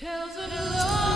Tales of love.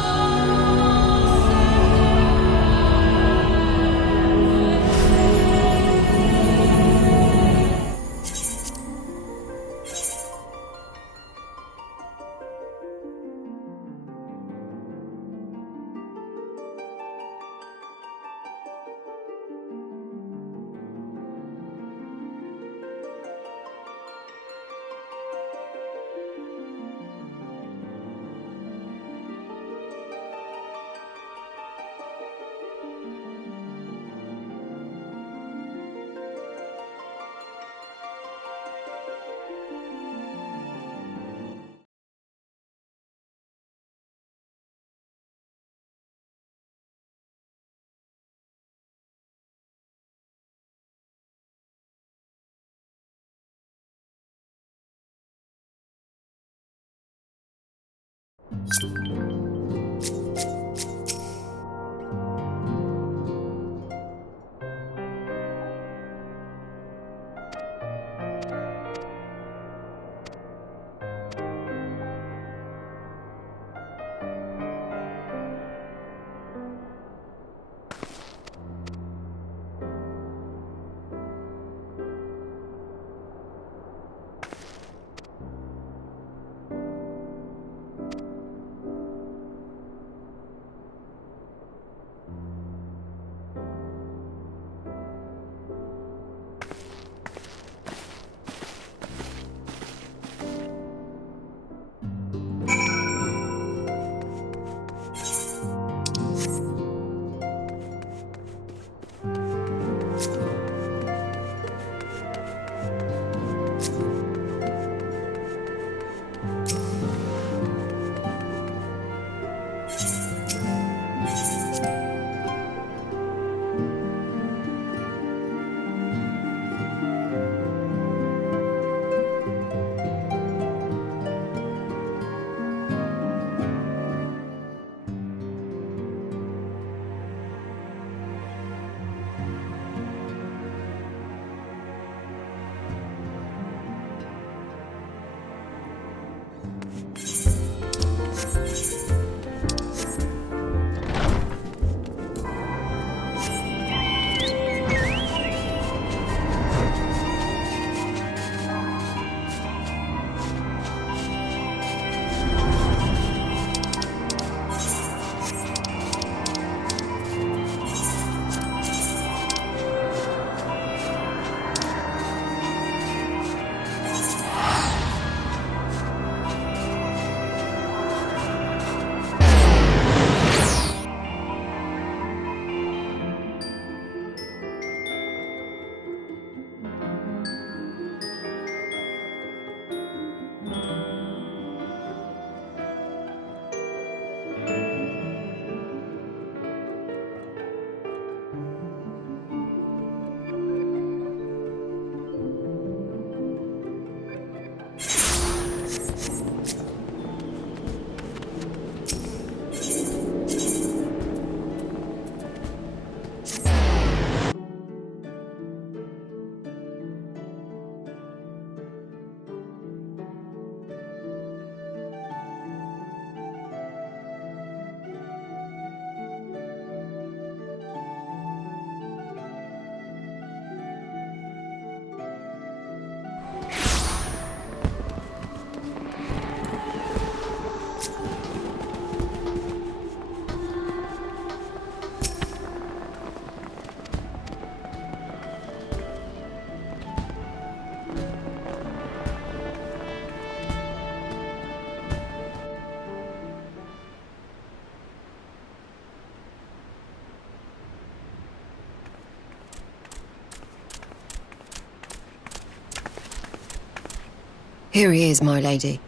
Here he is, my lady.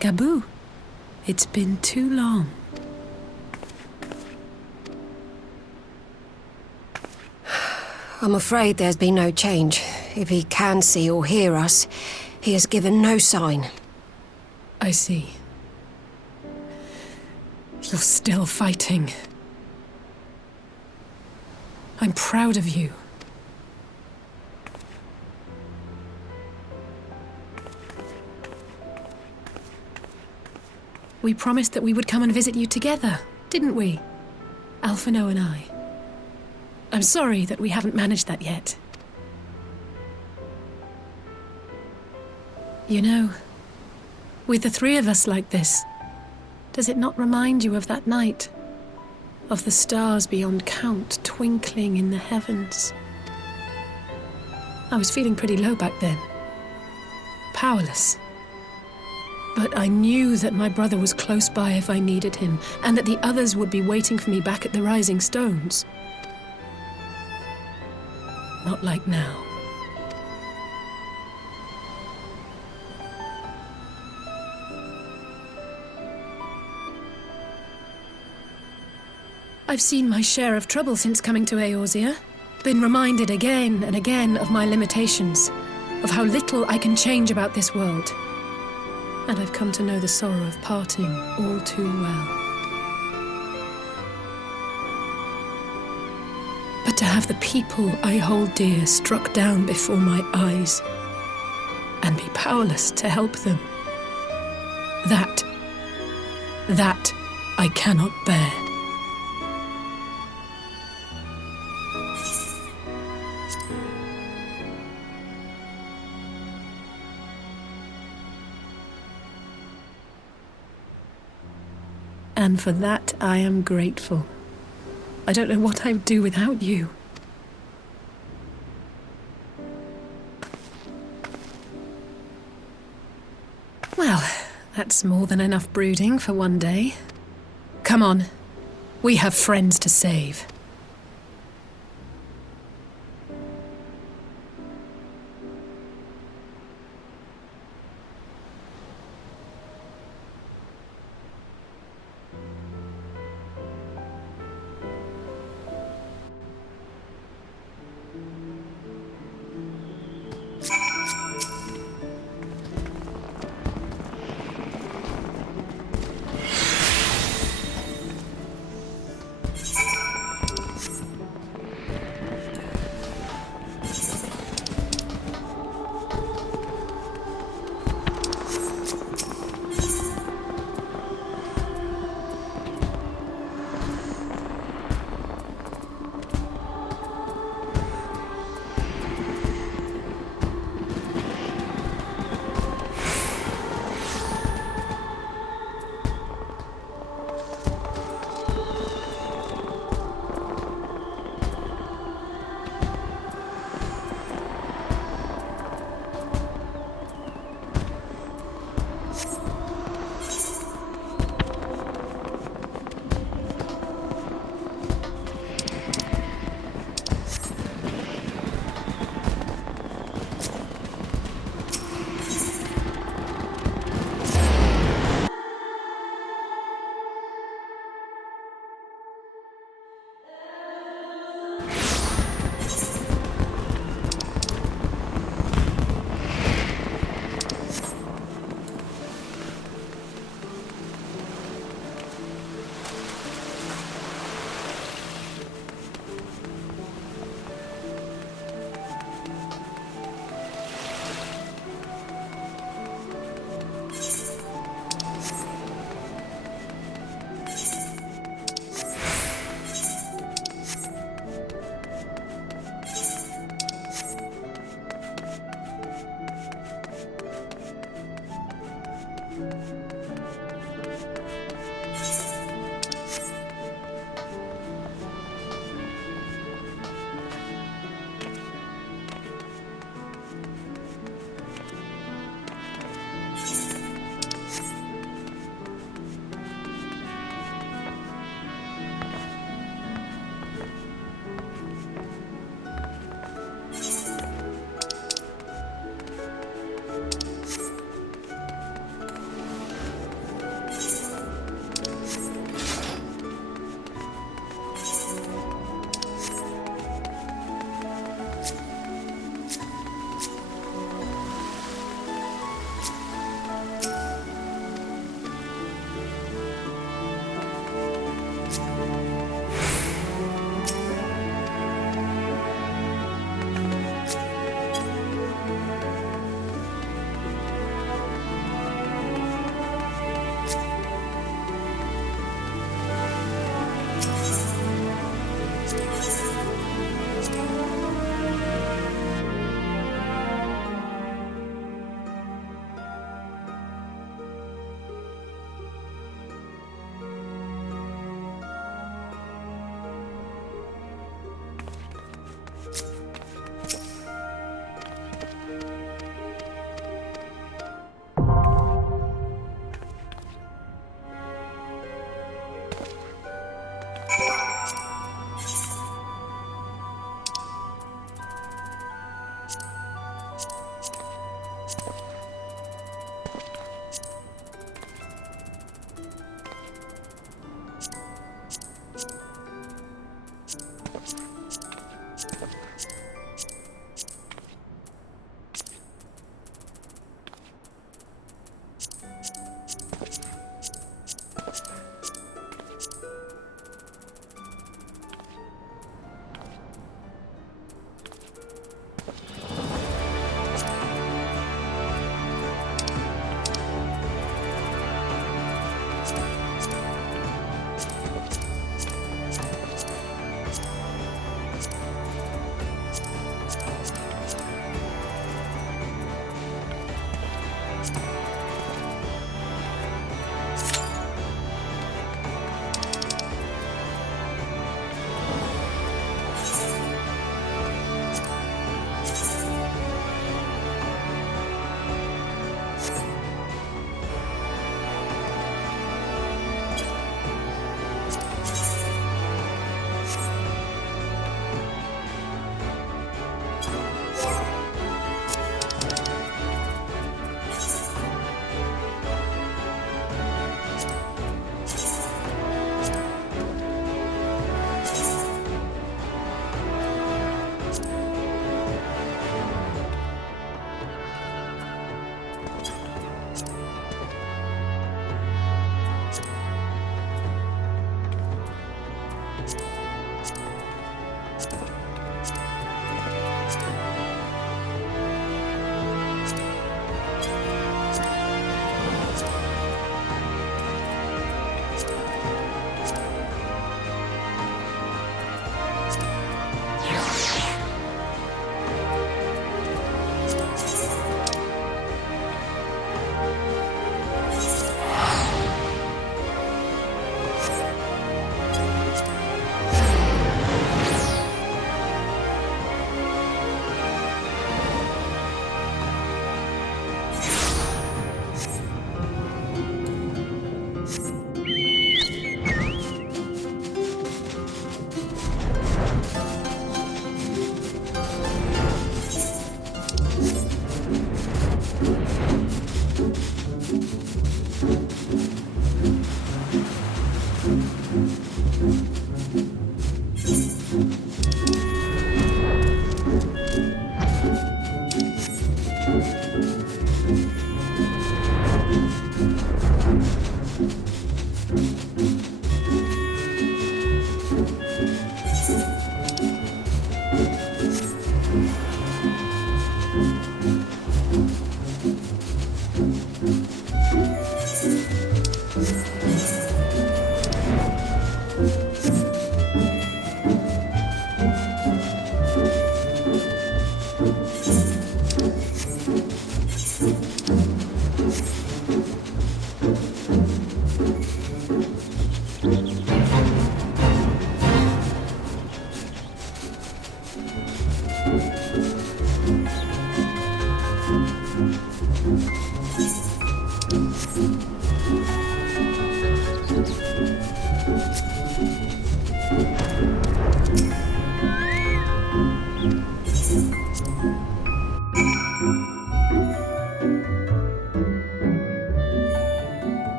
Gabu, it's been too long. I'm afraid there's been no change. If he can see or hear us, he has given no sign. I see. You're still fighting. I'm proud of you. We promised that we would come and visit you together, didn't we? Alphino and I. I'm sorry that we haven't managed that yet. You know, with the three of us like this, does it not remind you of that night? Of the stars beyond count twinkling in the heavens? I was feeling pretty low back then. Powerless. But I knew that my brother was close by if I needed him, and that the others would be waiting for me back at the Rising Stones. Not like now. I've seen my share of trouble since coming to Eorzea. Been reminded again and again of my limitations, of how little I can change about this world. And I've come to know the sorrow of parting all too well. But to have the people I hold dear struck down before my eyes, and be powerless to help them, that I cannot bear. And for that, I am grateful. I don't know what I would do without you. Well, that's more than enough brooding for one day. Come on, we have friends to save.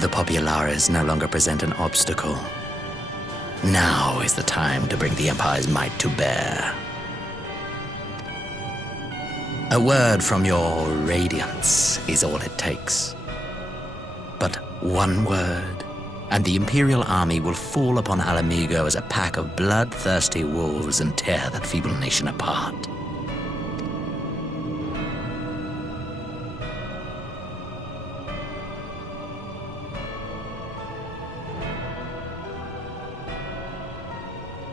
The Populares no longer present an obstacle. Now is the time to bring the Empire's might to bear. A word from your Radiance is all it takes. But one word, and the Imperial army will fall upon Ala Mhigo as a pack of bloodthirsty wolves and tear that feeble nation apart.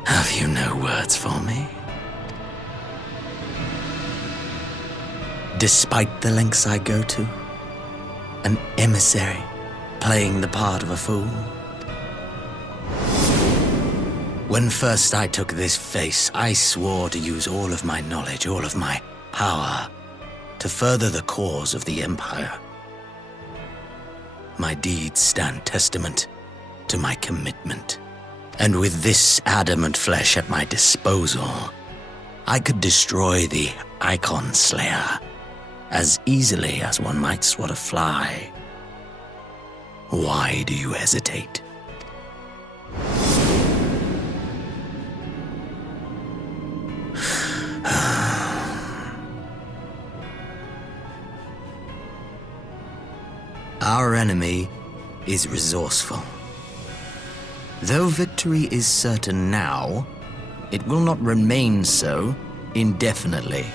Have you no words for me? Despite the lengths I go to, an emissary playing the part of a fool. When first I took this face, I swore to use all of my knowledge, all of my power, to further the cause of the Empire. My deeds stand testament to my commitment. And with this adamant flesh at my disposal, I could destroy the Icon Slayer as easily as one might swat a fly. Why do you hesitate? Our enemy is resourceful. Though victory is certain now, it will not remain so indefinitely.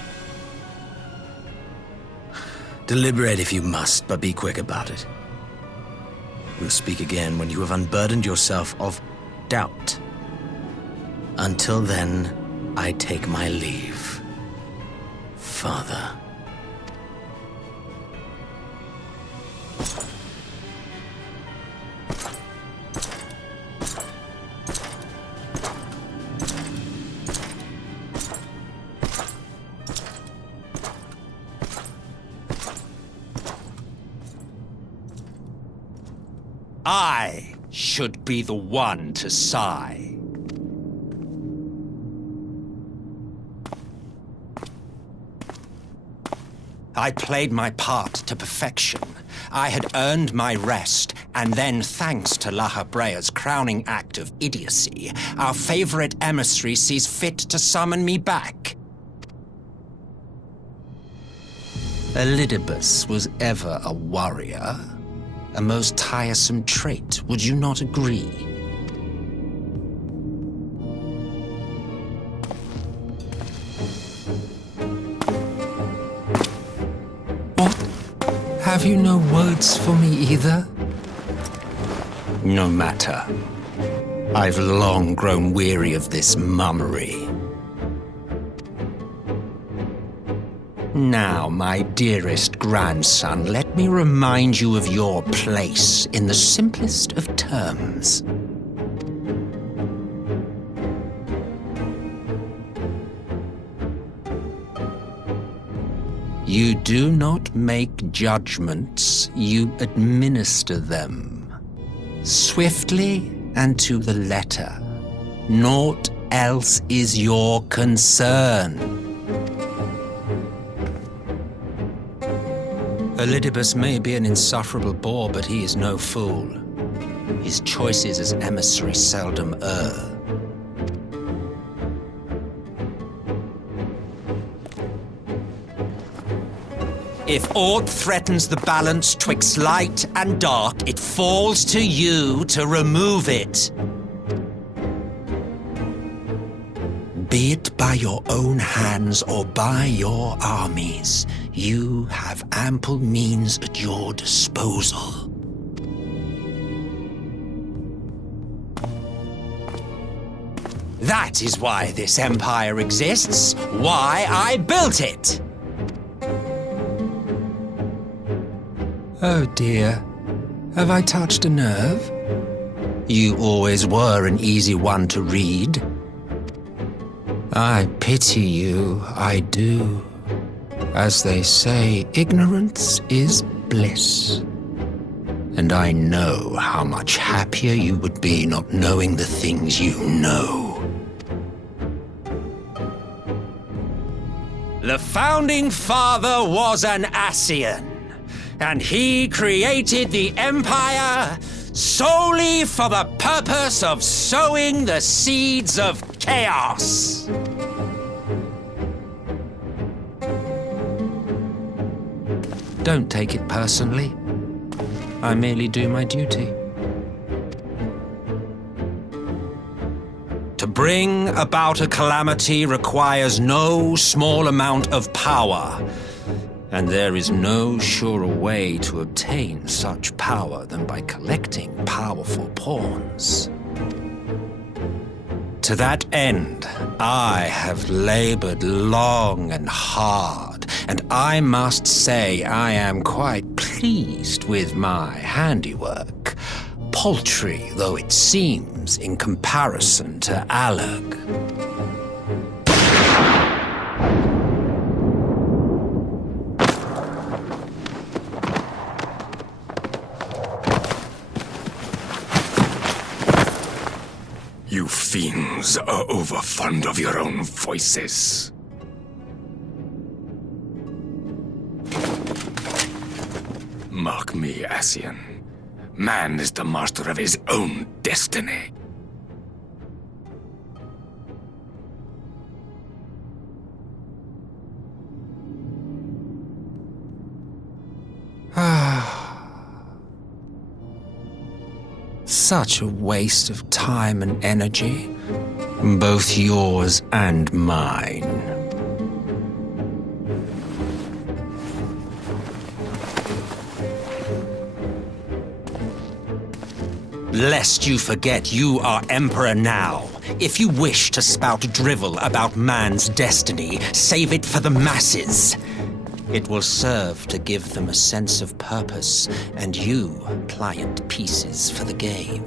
Deliberate if you must, but be quick about it. We'll speak again when you have unburdened yourself of doubt. Until then, I take my leave, Father. I should be the one to sigh. I played my part to perfection. I had earned my rest, and then, thanks to Lahabrea's crowning act of idiocy, our favorite emissary sees fit to summon me back. Elidibus was ever a warrior. A most tiresome trait, would you not agree? What? Have you no words for me either? No matter. I've long grown weary of this mummery. Now, my dearest grandson, let me remind you of your place in the simplest of terms. You do not make judgments, you administer them. Swiftly and to the letter. Naught else is your concern. Elidibus may be an insufferable bore, but he is no fool. His choices as emissary seldom err. If aught threatens the balance twixt light and dark, it falls to you to remove it. Be it by your own hands or by your armies, you have ample means at your disposal. That is why this empire exists, why I built it. Oh dear, have I touched a nerve? You always were an easy one to read. I pity you, I do. As they say, ignorance is bliss. And I know how much happier you would be not knowing the things you know. The Founding Father was an Ascian. and he created the Empire solely for the purpose of sowing the seeds of chaos. Don't take it personally. I merely do my duty. To bring about a calamity requires no small amount of power, and there is no surer way to obtain such power than by collecting powerful pawns. To that end, I have labored long and hard, and I must say I am quite pleased with my handiwork, paltry though it seems in comparison to Allag. You fiends are overfond of your own voices. Mark me, Ascian. Man is the master of his own destiny. Such a waste of time and energy, both yours and mine. Lest you forget you are Emperor now. If you wish to spout drivel about man's destiny, save it for the masses. It will serve to give them a sense of purpose, and you pliant pieces for the game.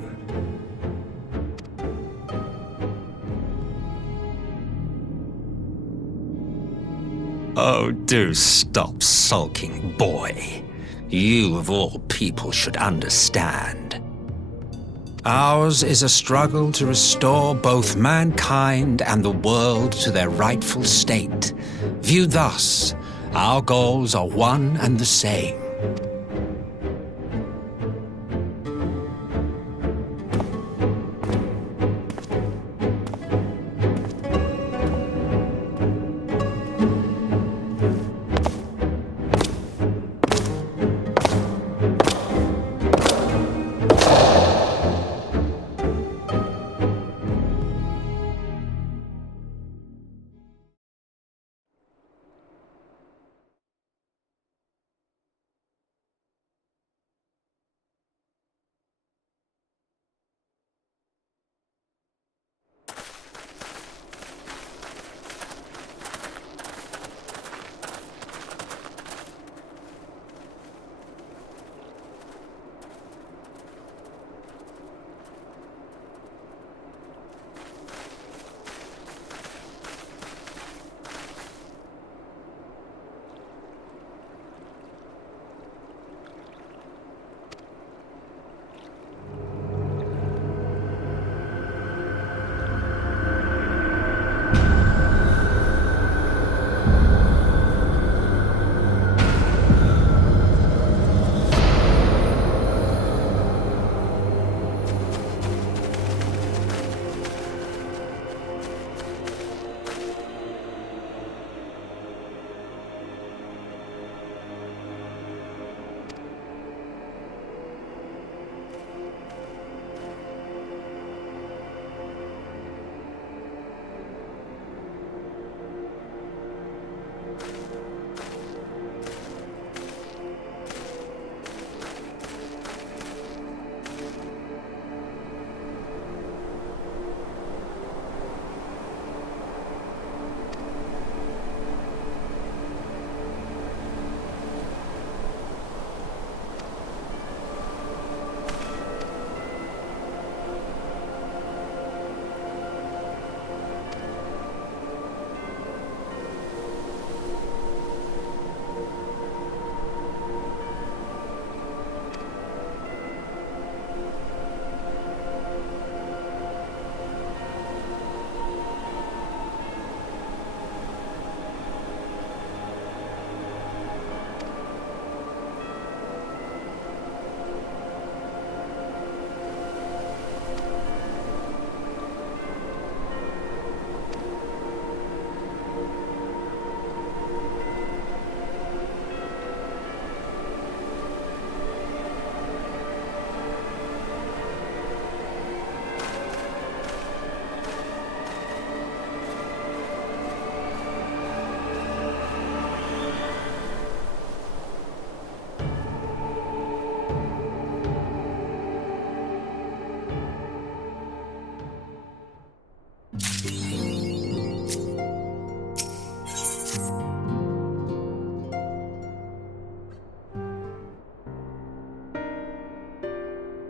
Oh, do stop sulking, boy. You of all people should understand. Ours is a struggle to restore both mankind and the world to their rightful state. Viewed thus, our goals are one and the same.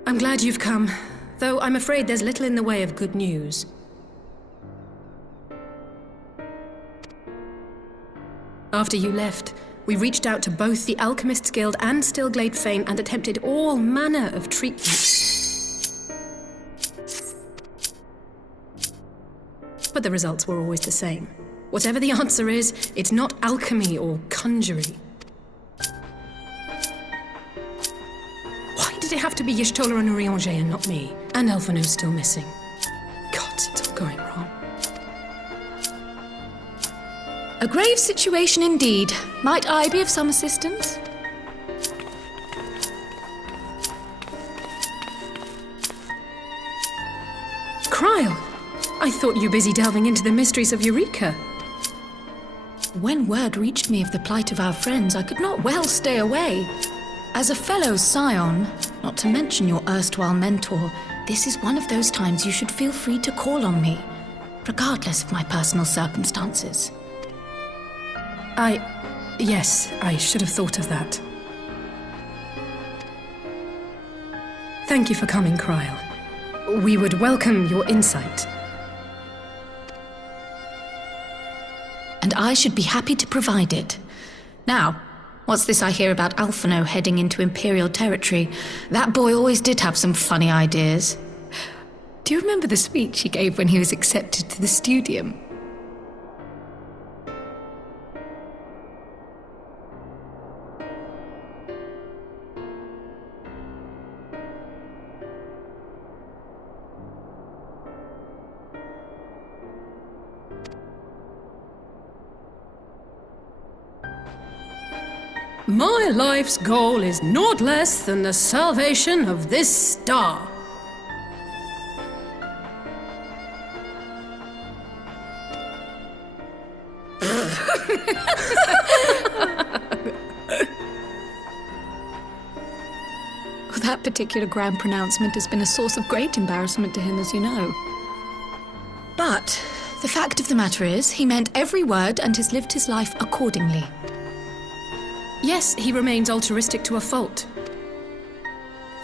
I'm glad you've come, though I'm afraid there's little in the way of good news. After you left, we reached out to both the Alchemists Guild and Stillglade Fane and attempted all manner of treatments. But the results were always the same. Whatever the answer is, it's not alchemy or conjuring. Why did it have to be Y'shtola and Urianger and not me? And Elphino's still missing. God, it's all going wrong. A grave situation indeed. Might I be of some assistance? Krile! I thought you busy delving into the mysteries of Eureka. When word reached me of the plight of our friends, I could not well stay away. As a fellow scion, not to mention your erstwhile mentor, this is one of those times you should feel free to call on me, regardless of my personal circumstances. Yes, I should have thought of that. Thank you for coming, Krile. We would welcome your insight. And I should be happy to provide it. Now, what's this I hear about Alphino heading into Imperial territory? That boy always did have some funny ideas. Do you remember the speech he gave when he was accepted to the Studium? My life's goal is naught less than the salvation of this star. That particular grand pronouncement has been a source of great embarrassment to him, as you know. But the fact of the matter is, he meant every word and has lived his life accordingly. Yes, he remains altruistic to a fault.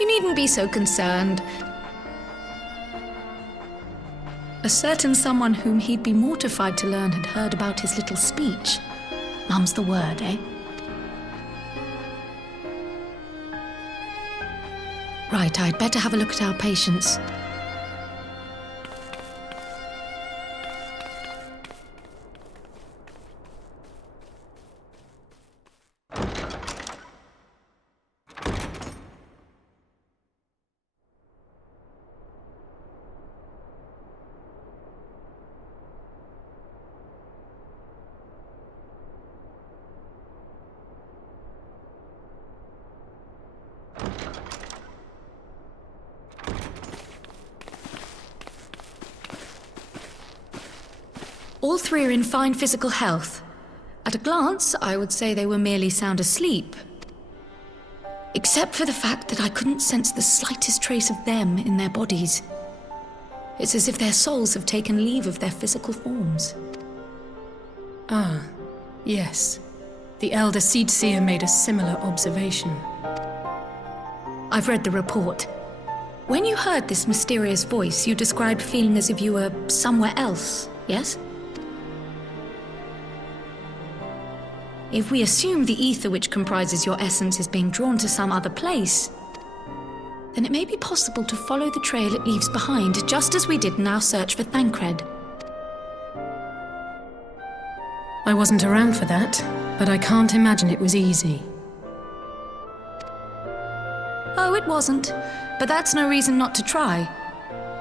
You needn't be so concerned. A certain someone whom he'd be mortified to learn had heard about his little speech. Mum's the word, eh? Right, I'd better have a look at our patients. All three are in fine physical health. At a glance, I would say they were merely sound asleep. Except for the fact that I couldn't sense the slightest trace of them in their bodies. It's as if their souls have taken leave of their physical forms. Ah, yes. The Elder Seedseer made a similar observation. I've read the report. When you heard this mysterious voice, you described feeling as if you were somewhere else, yes? If we assume the ether which comprises your essence is being drawn to some other place, then it may be possible to follow the trail it leaves behind, just as we did in our search for Thancred. I wasn't around for that, but I can't imagine it was easy. Oh, it wasn't, but that's no reason not to try.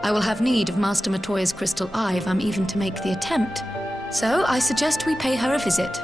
I will have need of Master Matoya's crystal eye if I'm even to make the attempt, so I suggest we pay her a visit.